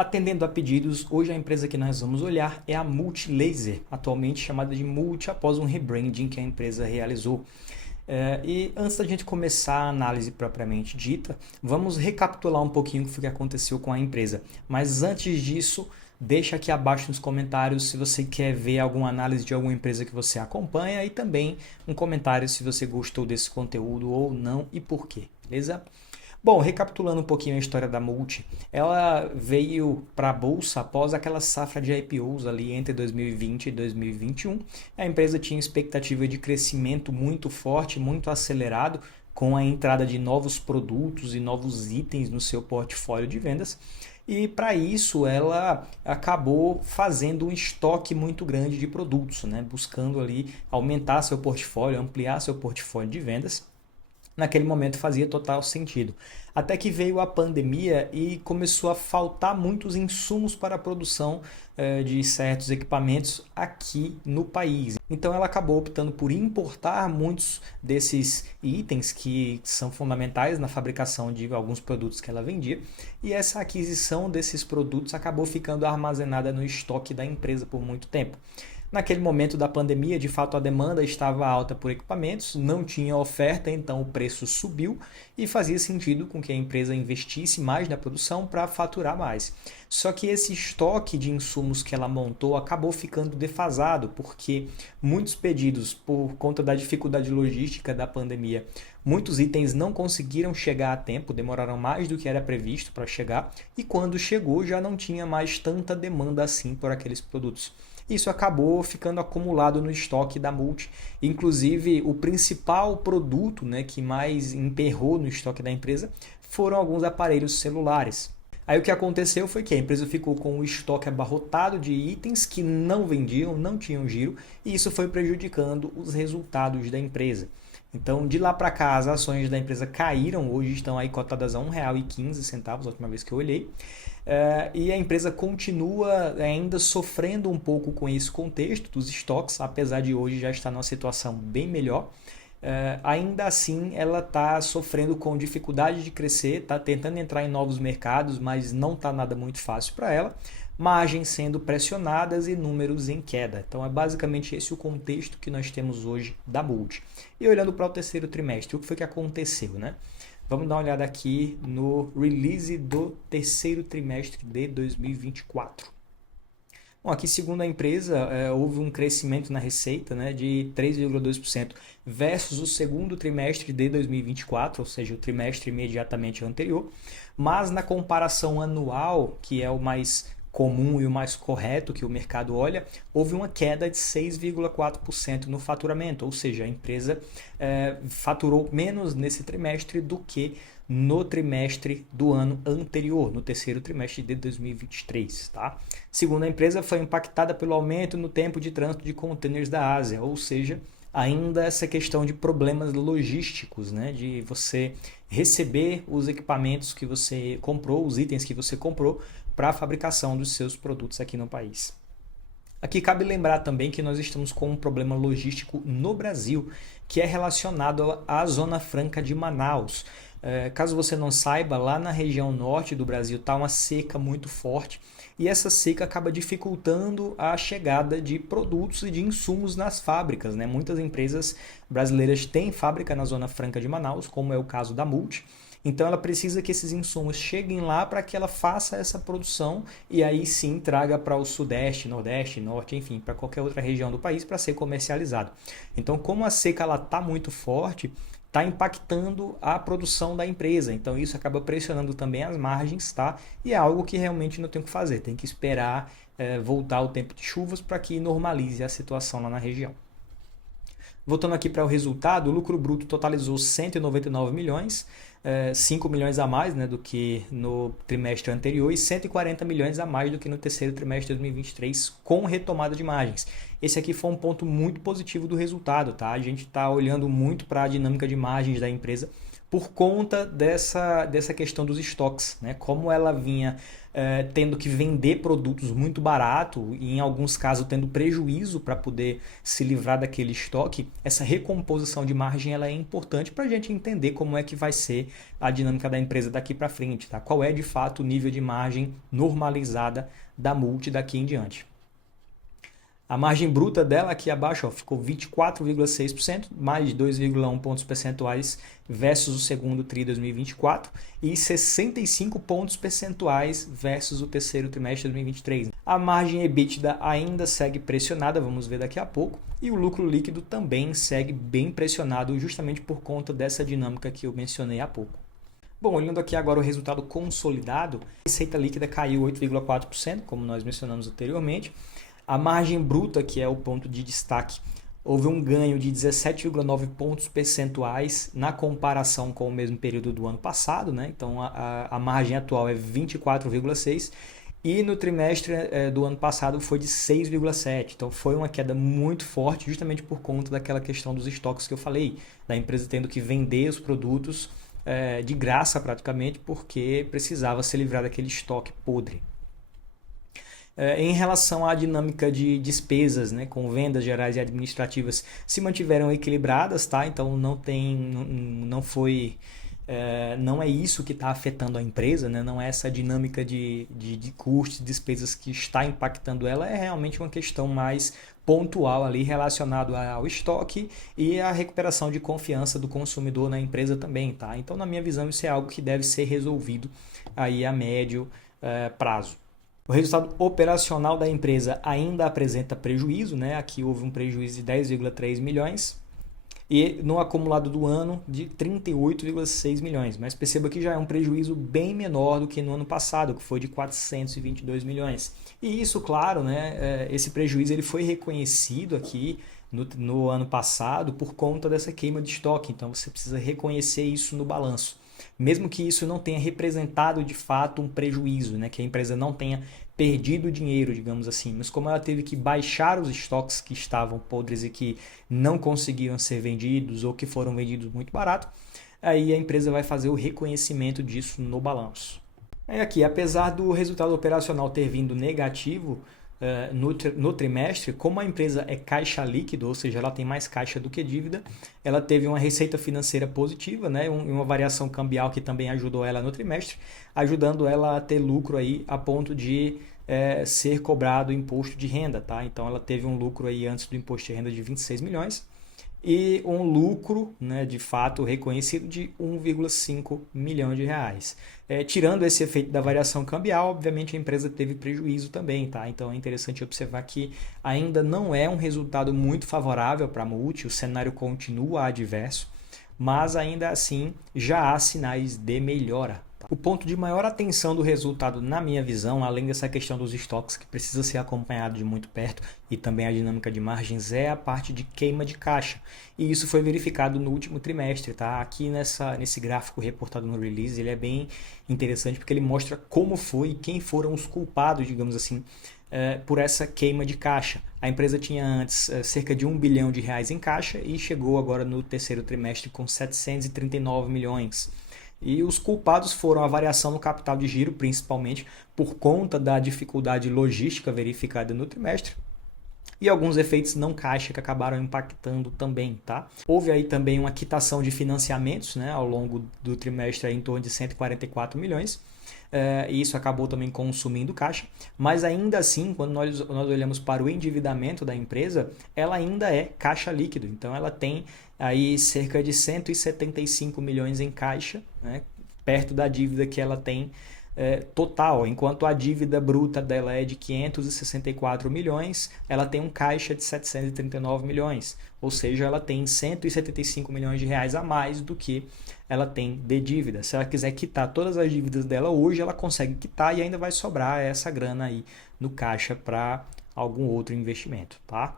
Atendendo a pedidos, hoje a empresa que nós vamos olhar é a Multilaser, atualmente chamada de Multi após um rebranding que a empresa realizou. E antes da gente começar a análise propriamente dita, vamos recapitular um pouquinho o que aconteceu com a empresa. Mas antes disso, deixa aqui abaixo nos comentários se você quer ver alguma análise de alguma empresa que você acompanha e também um comentário se você gostou desse conteúdo ou não e por quê, beleza? Bom, recapitulando um pouquinho a história da Multi, ela veio para a bolsa após aquela safra de IPOs ali entre 2020 e 2021. A empresa tinha expectativa de crescimento muito forte, muito acelerado, com a entrada de novos produtos e novos itens no seu portfólio de vendas. E para isso ela acabou fazendo um estoque muito grande de produtos, né? Buscando ali aumentar seu portfólio, ampliar seu portfólio de vendas. Naquele momento fazia total sentido. Até que veio a pandemia e começou a faltar muitos insumos para a produção de certos equipamentos aqui no país. Então ela acabou optando por importar muitos desses itens que são fundamentais na fabricação de alguns produtos que ela vendia. E essa aquisição desses produtos acabou ficando armazenada no estoque da empresa por muito tempo. Naquele momento da pandemia, de fato, a demanda estava alta por equipamentos, não tinha oferta, então o preço subiu e fazia sentido com que a empresa investisse mais na produção para faturar mais. Só que esse estoque de insumos que ela montou acabou ficando defasado, porque muitos pedidos, por conta da dificuldade logística da pandemia, muitos itens não conseguiram chegar a tempo, demoraram mais do que era previsto para chegar, e quando chegou já não tinha mais tanta demanda assim por aqueles produtos. Isso acabou ficando acumulado no estoque da Multi. Inclusive, o principal produto, né, que mais emperrou no estoque da empresa foram alguns aparelhos celulares. Aí o que aconteceu foi que a empresa ficou com o estoque abarrotado de itens que não vendiam, não tinham giro, e isso foi prejudicando os resultados da empresa. Então, de lá para cá, as ações da empresa caíram, hoje estão aí cotadas a R$ 1,15, a última vez que eu olhei. E a empresa continua ainda sofrendo um pouco com esse contexto dos estoques, apesar de hoje já estar numa situação bem melhor. Ainda assim, ela está sofrendo com dificuldade de crescer, está tentando entrar em novos mercados, mas não está nada muito fácil para ela. Margens sendo pressionadas e números em queda. Então é basicamente esse o contexto que nós temos hoje da Multi. E olhando para o terceiro trimestre, o que foi que aconteceu, né? Vamos dar uma olhada aqui no release do terceiro trimestre de 2024. Bom, aqui, segundo a empresa, houve um crescimento na receita, né, de 3,2% versus o segundo trimestre de 2024, ou seja, o trimestre imediatamente anterior. Mas na comparação anual, que é o mais comum e o mais correto que o mercado olha, houve uma queda de 6,4% no faturamento, ou seja, a empresa faturou menos nesse trimestre do que no trimestre do ano anterior, no terceiro trimestre de 2023. Tá? Segundo a empresa, foi impactada pelo aumento no tempo de trânsito de contêineres da Ásia, ou seja, ainda essa questão de problemas logísticos, né? De você receber os equipamentos que você comprou, os itens que você comprou para a fabricação dos seus produtos aqui no país. Aqui cabe lembrar também que nós estamos com um problema logístico no Brasil, que é relacionado à Zona Franca de Manaus. Caso você não saiba, lá na região norte do Brasil está uma seca muito forte e essa seca acaba dificultando a chegada de produtos e de insumos nas fábricas, né? Muitas empresas brasileiras têm fábrica na Zona Franca de Manaus, como é o caso da Multi. Então ela precisa que esses insumos cheguem lá para que ela faça essa produção e aí sim traga para o Sudeste, Nordeste, Norte, enfim, para qualquer outra região do país para ser comercializado. Então, como a seca está muito forte, está impactando a produção da empresa. Então isso acaba pressionando também as margens, tá? E é algo que realmente não tem o que fazer, tem que esperar voltar o tempo de chuvas para que normalize a situação lá na região. Voltando aqui para o resultado, o lucro bruto totalizou 199 milhões, 5 milhões a mais, né, do que no trimestre anterior e 140 milhões a mais do que no terceiro trimestre de 2023, com retomada de margens. Esse aqui foi um ponto muito positivo do resultado, tá? A gente está olhando muito para a dinâmica de margens da empresa por conta dessa questão dos estoques, né? Como ela vinha tendo que vender produtos muito barato e em alguns casos tendo prejuízo para poder se livrar daquele estoque, essa recomposição de margem ela é importante para a gente entender como é que vai ser a dinâmica da empresa daqui para frente, tá? Qual é de fato o nível de margem normalizada da Multi daqui em diante. A margem bruta dela aqui abaixo ó, ficou 24,6%, mais de 2,1 pontos percentuais versus o segundo TRI 2024 e 65 pontos percentuais versus o terceiro trimestre de 2023. A margem EBITDA ainda segue pressionada, vamos ver daqui a pouco, e o lucro líquido também segue bem pressionado justamente por conta dessa dinâmica que eu mencionei há pouco. Bom, olhando aqui agora o resultado consolidado, a receita líquida caiu 8,4%, como nós mencionamos anteriormente. A margem bruta, que é o ponto de destaque, houve um ganho de 17,9 pontos percentuais na comparação com o mesmo período do ano passado, né? Então a margem atual é 24,6 e no trimestre do ano passado foi de 6,7. Então foi uma queda muito forte justamente por conta daquela questão dos estoques que eu falei, da empresa tendo que vender os produtos de graça praticamente porque precisava se livrar daquele estoque podre. Em relação à dinâmica de despesas, né, com vendas gerais e administrativas, se mantiveram equilibradas, tá? Então não é isso que está afetando a empresa, né? Não é essa dinâmica de custos e despesas que está impactando ela, é realmente uma questão mais pontual ali relacionado ao estoque e à recuperação de confiança do consumidor na empresa também, tá? Então, na minha visão, isso é algo que deve ser resolvido aí a médio prazo. O resultado operacional da empresa ainda apresenta prejuízo, né? Aqui houve um prejuízo de 10,3 milhões e no acumulado do ano de 38,6 milhões. Mas perceba que já é um prejuízo bem menor do que no ano passado, que foi de 422 milhões. E isso, claro, né? Esse prejuízo ele foi reconhecido aqui no ano passado por conta dessa queima de estoque. Então você precisa reconhecer isso no balanço. Mesmo que isso não tenha representado de fato um prejuízo, né? Que a empresa não tenha perdido dinheiro, digamos assim, mas como ela teve que baixar os estoques que estavam podres e que não conseguiram ser vendidos ou que foram vendidos muito barato, aí a empresa vai fazer o reconhecimento disso no balanço. Aí aqui, apesar do resultado operacional ter vindo negativo, no trimestre, como a empresa é caixa líquido, ou seja, ela tem mais caixa do que dívida, ela teve uma receita financeira positiva, né, uma variação cambial que também ajudou ela no trimestre, ajudando ela a ter lucro aí a ponto de ser cobrado imposto de renda, tá? Então ela teve um lucro aí antes do imposto de renda de 26 milhões e um lucro, né, de fato reconhecido de 1,5 milhão de reais. Tirando esse efeito da variação cambial, obviamente a empresa teve prejuízo também, tá? Então é interessante observar que ainda não é um resultado muito favorável para a Multi, o cenário continua adverso, mas ainda assim já há sinais de melhora. O ponto de maior atenção do resultado, na minha visão, além dessa questão dos estoques, que precisa ser acompanhado de muito perto, e também a dinâmica de margens, é a parte de queima de caixa. E isso foi verificado no último trimestre, tá? Aqui nesse gráfico reportado no release, ele é bem interessante porque ele mostra como foi e quem foram os culpados, digamos assim, por essa queima de caixa. A empresa tinha antes cerca de 1 bilhão de reais em caixa e chegou agora no terceiro trimestre com 739 milhões. E os culpados foram a variação no capital de giro, principalmente por conta da dificuldade logística verificada no trimestre, e alguns efeitos não caixa que acabaram impactando também, tá? Houve aí também uma quitação de financiamentos, né, ao longo do trimestre aí, em torno de 144 milhões, e isso acabou também consumindo caixa, mas ainda assim, quando nós olhamos para o endividamento da empresa, ela ainda é caixa líquido, então ela tem aí cerca de 175 milhões em caixa, né, perto da dívida que ela tem total, enquanto a dívida bruta dela é de 564 milhões, ela tem um caixa de 739 milhões, ou seja, ela tem 175 milhões de reais a mais do que ela tem de dívida. Se ela quiser quitar todas as dívidas dela hoje, ela consegue quitar e ainda vai sobrar essa grana aí no caixa para algum outro investimento, tá?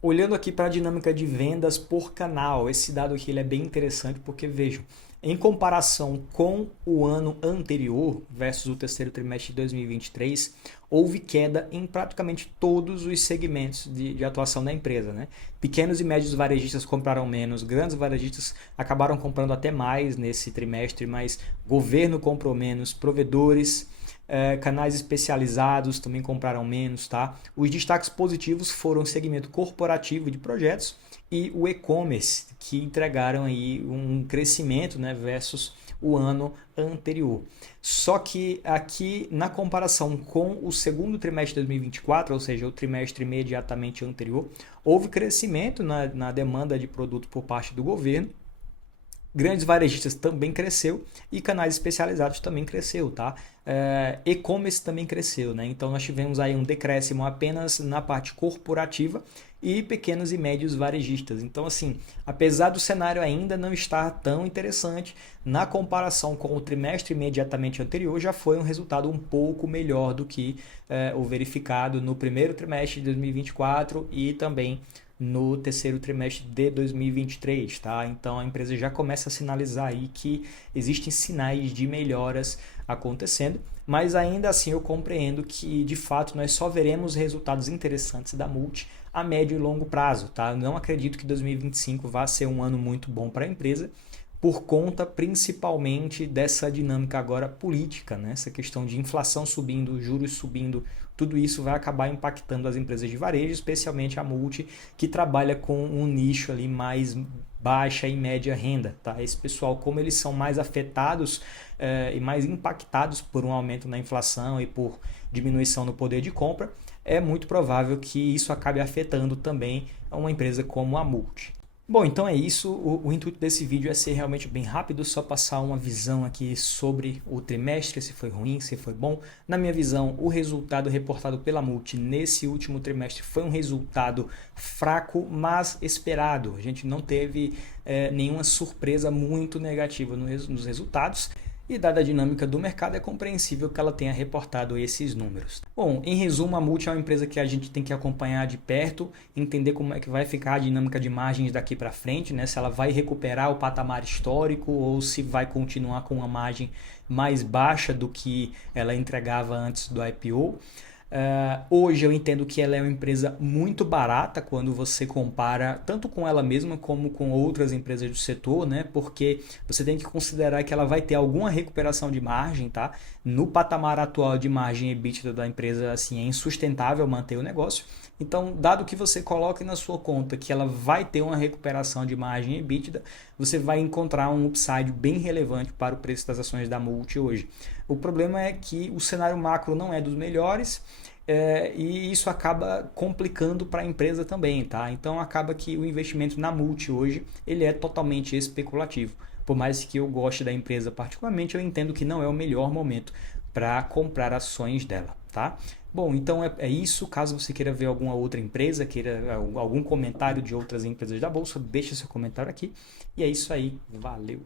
Olhando aqui para a dinâmica de vendas por canal, esse dado aqui ele é bem interessante porque, vejam, Em comparação com o ano anterior versus o terceiro trimestre de 2023, houve queda em praticamente todos os segmentos de atuação da empresa, né? Pequenos e médios varejistas compraram menos, grandes varejistas acabaram comprando até mais nesse trimestre, mas governo comprou menos, provedores, canais especializados também compraram menos, tá? Os destaques positivos foram o segmento corporativo de projetos e o e-commerce, que entregaram aí um crescimento, né, versus o ano anterior. Só que aqui, na comparação com o segundo trimestre de 2024, ou seja, o trimestre imediatamente anterior, houve crescimento na demanda de produto por parte do governo. Grandes varejistas também cresceu e canais especializados também cresceu, tá? E-commerce também cresceu, né? Então nós tivemos aí um decréscimo apenas na parte corporativa e pequenos e médios varejistas. Então assim, apesar do cenário ainda não estar tão interessante, na comparação com o trimestre imediatamente anterior, já foi um resultado um pouco melhor do que o verificado no primeiro trimestre de 2024 e também no terceiro trimestre de 2023, tá? Então a empresa já começa a sinalizar aí que existem sinais de melhoras acontecendo, mas ainda assim eu compreendo que de fato nós só veremos resultados interessantes da Multi a médio e longo prazo, tá? Eu não acredito que 2025 vá ser um ano muito bom para a empresa, por conta principalmente dessa dinâmica agora política, né? Essa questão de inflação subindo, juros subindo, tudo isso vai acabar impactando as empresas de varejo, especialmente a Multi, que trabalha com um nicho ali mais baixa e média renda, tá? Esse pessoal, como eles são mais afetados e mais impactados por um aumento na inflação e por diminuição no poder de compra, é muito provável que isso acabe afetando também uma empresa como a Multi. Bom, então é isso. O intuito desse vídeo é ser realmente bem rápido, só passar uma visão aqui sobre o trimestre, se foi ruim, se foi bom. Na minha visão, o resultado reportado pela Multi nesse último trimestre foi um resultado fraco, mas esperado. A gente não teve nenhuma surpresa muito negativa nos resultados. E dada a dinâmica do mercado, é compreensível que ela tenha reportado esses números. Bom, em resumo, a Multi é uma empresa que a gente tem que acompanhar de perto, entender como é que vai ficar a dinâmica de margens daqui para frente, né? Se ela vai recuperar o patamar histórico ou se vai continuar com uma margem mais baixa do que ela entregava antes do IPO. Hoje eu entendo que ela é uma empresa muito barata quando você compara tanto com ela mesma como com outras empresas do setor, né? Porque você tem que considerar que ela vai ter alguma recuperação de margem, tá? No patamar atual de margem EBITDA da empresa, assim, é insustentável manter o negócio. Então, dado que você coloque na sua conta que ela vai ter uma recuperação de margem EBITDA, você vai encontrar um upside bem relevante para o preço das ações da Multi hoje. O problema é que o cenário macro não é dos melhores, e isso acaba complicando para a empresa também, tá? Então acaba que o investimento na Multi hoje ele é totalmente especulativo. Por mais que eu goste da empresa particularmente, eu entendo que não é o melhor momento para comprar ações dela, tá? Bom, então é isso. Caso você queira ver alguma outra empresa, queira algum comentário de outras empresas da Bolsa, deixa seu comentário aqui. E é isso aí. Valeu!